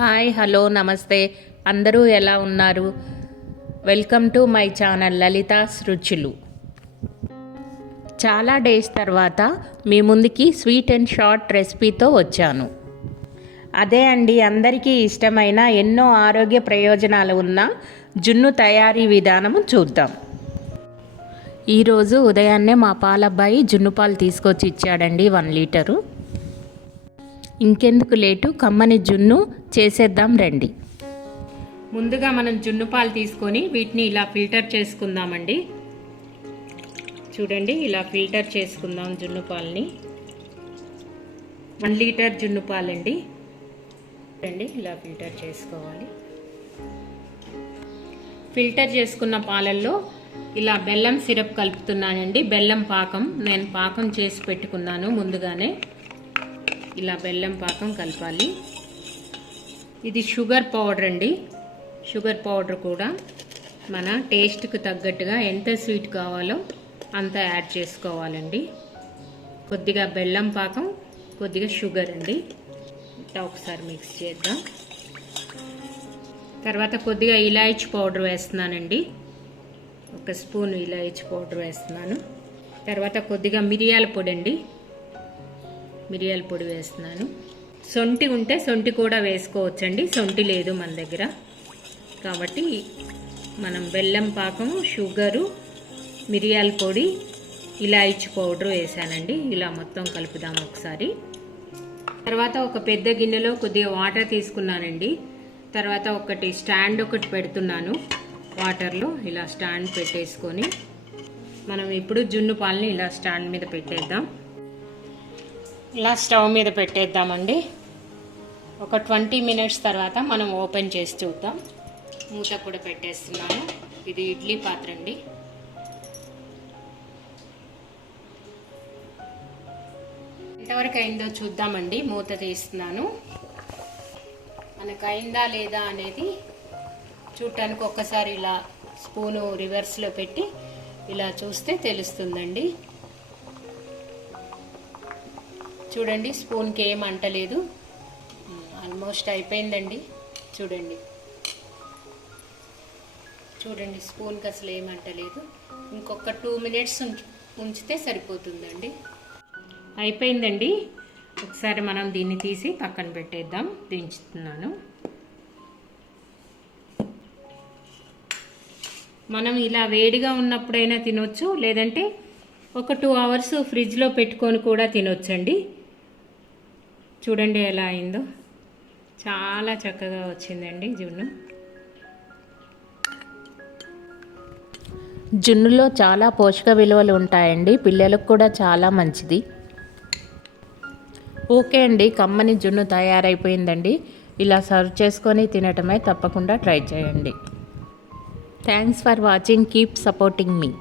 Hi hello నమస్తే. అందరూ ఎలా ఉన్నారు? Welcome to my channel Lalitha's రుచులు. చాలా డేస్ తర్వాత మీ ముందుకి స్వీట్ అండ్ షార్ట్ రెసిపీతో వచ్చాను. అదే అండి అందరికీ ఇష్టమైన ఎన్నో ఆరోగ్య ప్రయోజనాలు ఉన్న జున్ను తయారీ విధానము చూద్దాం. ఈరోజు ఉదయాన్నే మా పాలబ్బాయి జున్ను పాలు తీసుకొచ్చి ఇచ్చాడండి వన్ లీటరు. ఇంకెందుకు లేటు? కమ్మని జున్ను చేసేద్దాం రండి. ముందుగా మనం జున్ను పాలు తీసుకొని వీటిని ఇలా ఫిల్టర్ చేసుకుందామండి. చూడండి ఇలా ఫిల్టర్ చేసుకుందాం జున్ను పాలని. వన్ లీటర్ జున్ను పాలండి. రండి ఇలా ఫిల్టర్ చేసుకోవాలి. ఫిల్టర్ చేసుకున్న పాలల్లో ఇలా బెల్లం సిరప్ కలుపుతున్నానండి. బెల్లం పాకం నేను పాకం చేసి పెట్టుకున్నాను ముందుగానే. ఇలా బెల్లం పాకం కలపాలి. ఇది షుగర్ పౌడర్ అండి. షుగర్ పౌడర్ కూడా మన టేస్ట్కి తగ్గట్టుగా ఎంత స్వీట్ కావాలో అంత యాడ్ చేసుకోవాలండి. కొద్దిగా బెల్లం పాకం కొద్దిగా షుగర్ అండి. ఒకసారి మిక్స్ చేద్దాం. తర్వాత కొద్దిగా ఇలాయచి పౌడర్ వేస్తున్నానండి. ఒక స్పూన్ ఇలాయచి పౌడర్ వేస్తున్నాను. తర్వాత కొద్దిగా మిరియాల పొడి అండి. మిరియాల పొడి వేస్తున్నాను. సొంటి ఉంటే సొంటి కూడా వేసుకోవచ్చండి. సొంటి లేదు మన దగ్గర. కాబట్టి మనం బెల్లం పాకము షుగరు మిరియాల పొడి ఇలాయచి పౌడర్ వేసానండి. ఇలా మొత్తం కలుపుదాం ఒకసారి. తర్వాత ఒక పెద్ద గిన్నెలో కొద్దిగా వాటర్ తీసుకున్నానండి. తర్వాత ఒకటి స్టాండ్ ఒకటి పెడుతున్నాను వాటర్లో. ఇలా స్టాండ్ పెట్టేసుకొని మనం ఇప్పుడు జున్ను పాలని ఇలా స్టాండ్ మీద పెట్టేద్దాం. ఇలా స్టవ్ మీద పెట్టేద్దామండి. ఒక ట్వంటీ మినిట్స్ తర్వాత మనం ఓపెన్ చేసి చూద్దాం. మూత కూడా పెట్టేస్తున్నాను. ఇది ఇడ్లీ పాత్ర అండి. ఎంతవరకు అయిందో చూద్దామండి. మూత తీస్తున్నాను. మనకు అయిందా లేదా అనేది చూడటానికి ఒక్కసారి ఇలా స్పూను రివర్స్లో పెట్టి ఇలా చూస్తే తెలుస్తుందండి. చూడండి స్పూన్కి ఏం అంటలేదు ఆల్మోస్ట్ అయిపోయిందండి. చూడండి. చూడండి స్పూన్కి అసలు ఏం అంటలేదు ఇంకొక టూ మినిట్స్ ఉంచితే సరిపోతుందండి. అయిపోయిందండి. ఒకసారి మనం దీన్ని తీసి పక్కన పెట్టేద్దాం. దించుతున్నాను. మనం ఇలా వేడిగా ఉన్నప్పుడైనా తినొచ్చు లేదంటే ఒక టూ అవర్స్ ఫ్రిడ్జ్లో పెట్టుకొని కూడా తినొచ్చండి. చూడండి ఎలా అయిందో. చాలా చక్కగా వచ్చిందండి జున్ను. జున్నులో చాలా పోషక విలువలు ఉంటాయండి. పిల్లలకు కూడా చాలా మంచిది. ఓకే అండి కమ్మని జున్ను తయారైపోయిందండి. ఇలా సర్వ్ చేసుకొని తినటమే తప్పకుండా ట్రై చేయండి. Thanks for watching. Keep supporting me.